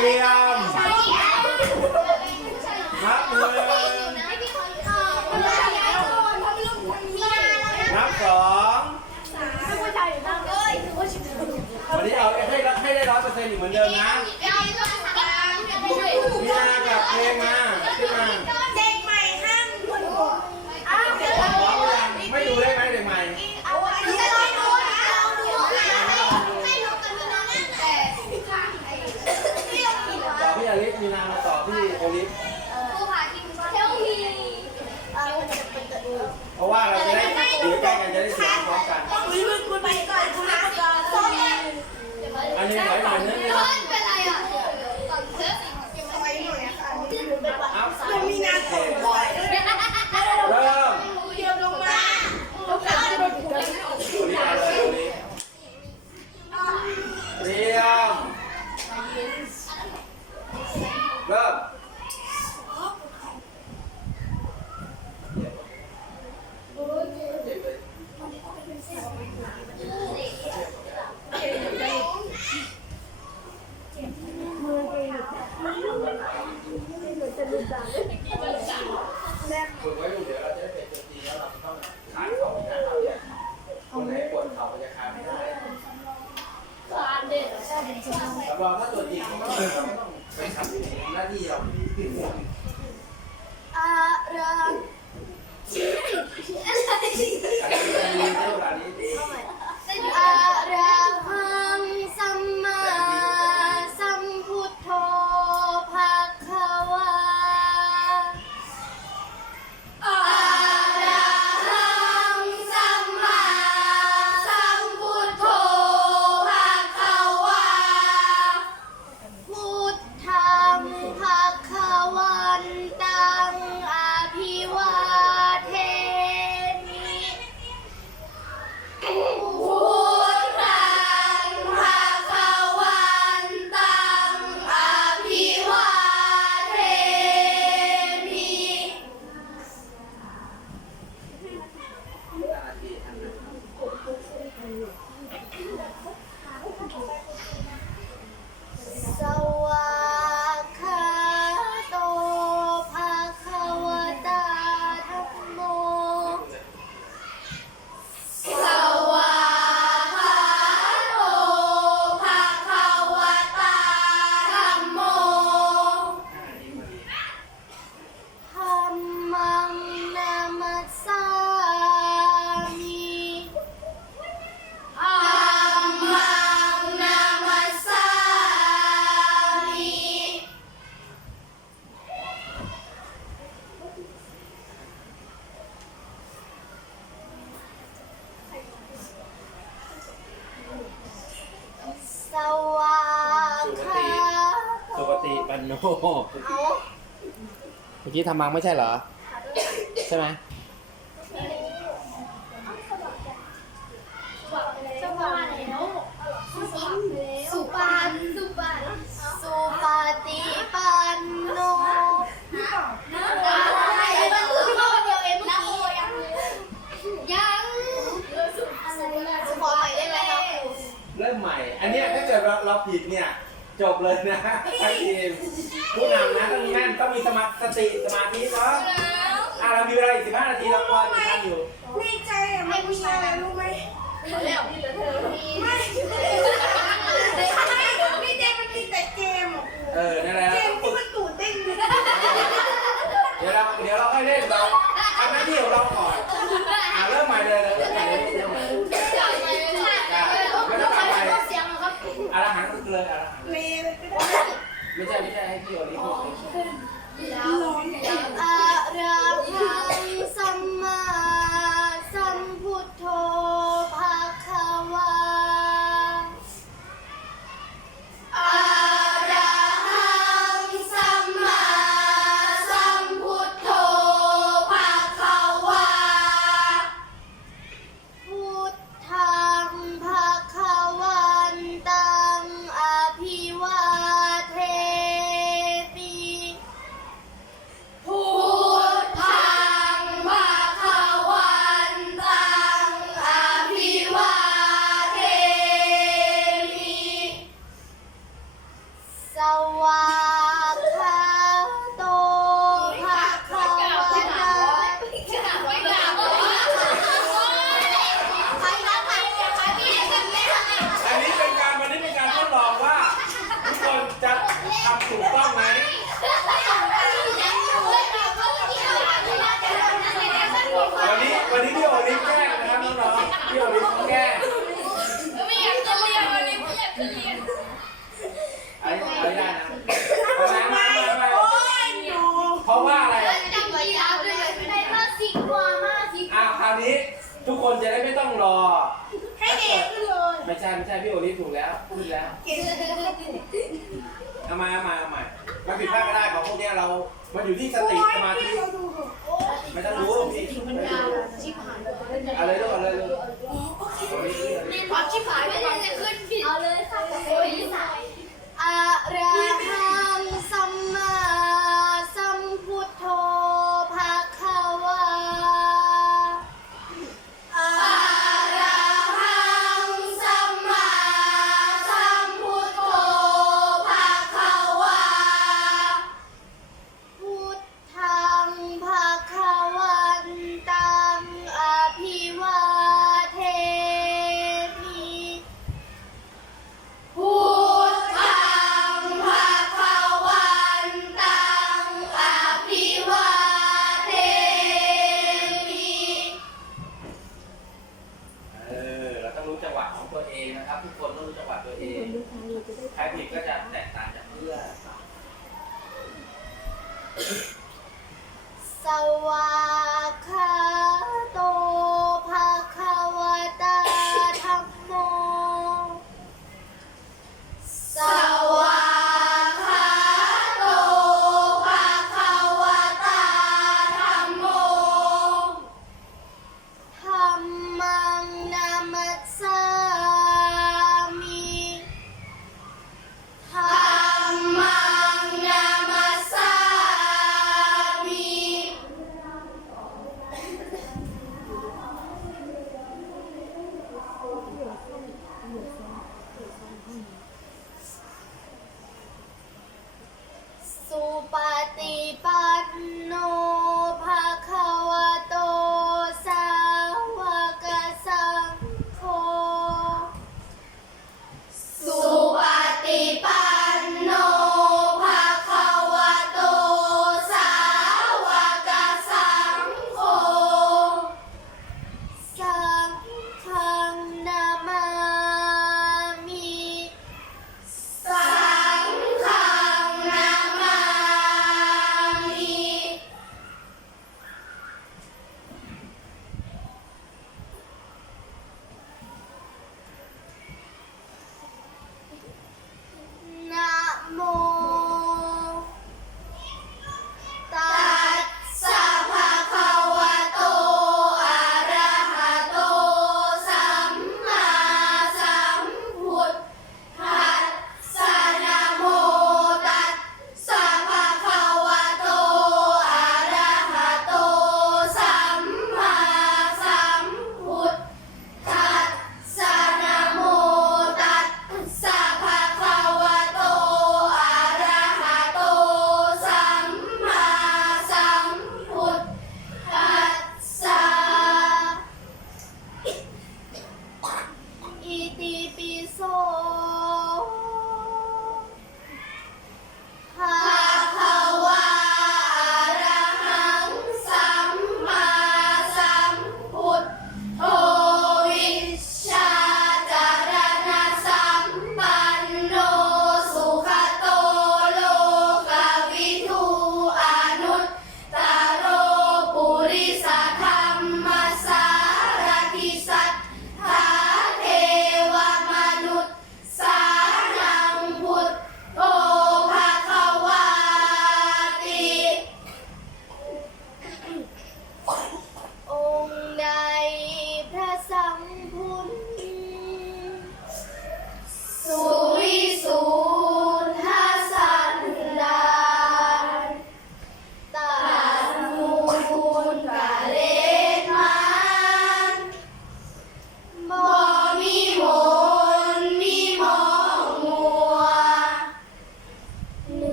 เหลี่ยมนับหนึ่งนับสองวันนี้เอาให้ได้ให้ได้ร้อยเปอร์เซ็นต์อีกเหมือนเดิมนะพี่นากับเพลงมาขึ้นมา 三号你先说 โน เอเมื่อกี้ทำมังไม่ใช่เหรอ ใช่ไหม จบเลยนะทีมผู้นำนะต้องแม่นต้องมีสมาธิสมาธิเนาะอะเรามีเวลาอีกสิบห้านาทีเรารอติดตาอยู่ในใจอะไม่นมีอะไรรู้ไหมเร็วไม่ รอ ให้เองขึ้นเลยไม่ใช่ไม่ใช่พี่โอลิฟถูกแล้วพูดแล้วเก่งเอามาเอามาเอามาเราผิดพลาดก็ได้ของพวกเนี้ยเรา มันอยู่ที่สติสมาธิเราดูเถอะไม่ต้องรู้พี่ไม่ต้องรู้อะไรลูกอะไรลูกเอาเลยเอาเลยค่ะอะระหัง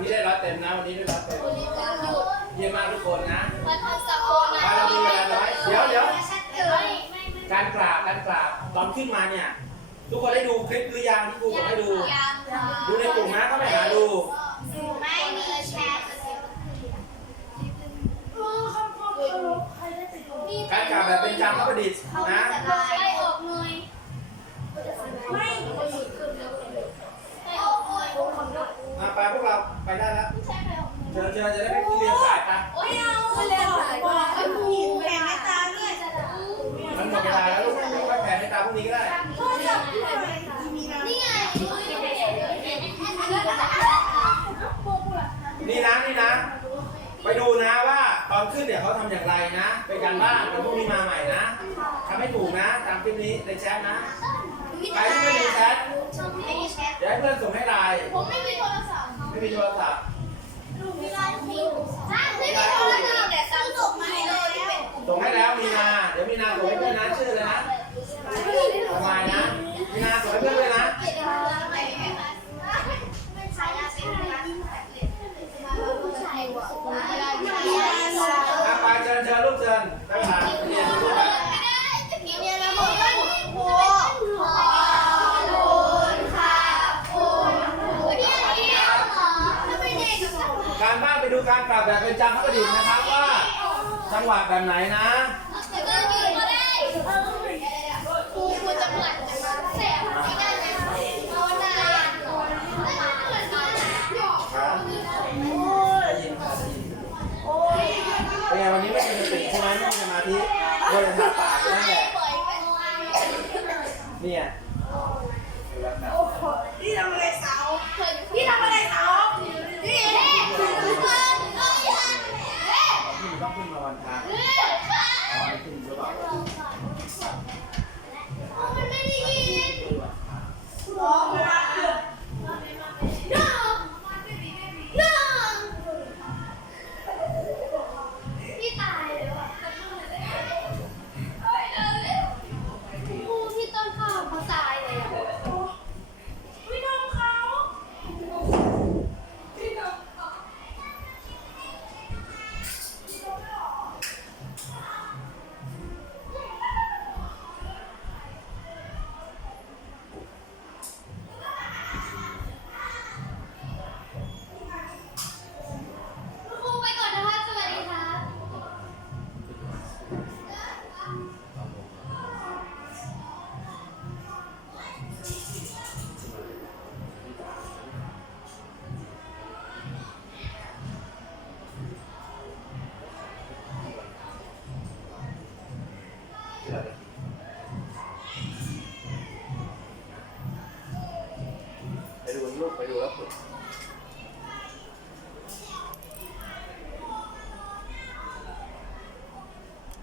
นะวันนี้ได้ร้อยเต็มนะวันนี้ได้ร้อยเต็มเยี่ยมมากทุกคนนะพระทศพลอะเรามีเวลาน้อยเดี๋ยวเดี๋ยวชัดเจนการกราบการกราบตอนขึ้นมาเนี่ย ทุกคนได้ดูคลิปหรือยังที่ครูบอกให้ดู ดูในกลุ่มนะเข้าไปหาดูไม่มีแชทการกราบแบบเป็นจำพระประดิษฐ์นะไล่ออกหน่อยไม่มาไปพวกเรา ไปได้แล้วใช่ไปออกเชิญเชิญจะได้ไปเรียนสายไปโอ้ยเอาเร็วบอกให้ผู้หญิงแผ่เมตตาด้วยมันหมดเวลาแล้วลูกเดี๋ยวค่อยแผ่ให้ตามพรุ่งนี้ก็ได้พ่อจับด้วยมีนะนี่ไงนี่นะนี่นะ ไปดูนะว่าตอนขึ้นเนี่ยเขาทำอย่างไรนะ เป็นการบ้านวันพรุ่งนี้มาใหม่นะทำให้ถูกนะ ตามคลิปนี้ในแชทนะใครที่ไม่มีแชทไม่มีแชทเดี๋ยวให้เพื่อนส่งให้ มีโทรศัพท์มีไลน์มีใช่ไม่มีโทรศัพท์ส่งมาให้เลยส่งให้แล้วมีนา เดี๋ยวมีนาส่งให้เพื่อนนะชื่อเลยนะทำไมนะ มีนาส่งให้เพื่อนเลย จังหวะแบบไหนนะ เป็นไงวันนี้ไม่เป็นสติใช่ไหมไม่มีสมาธิโดนทาปากันแหละเนี่ย ไปดูแล้ว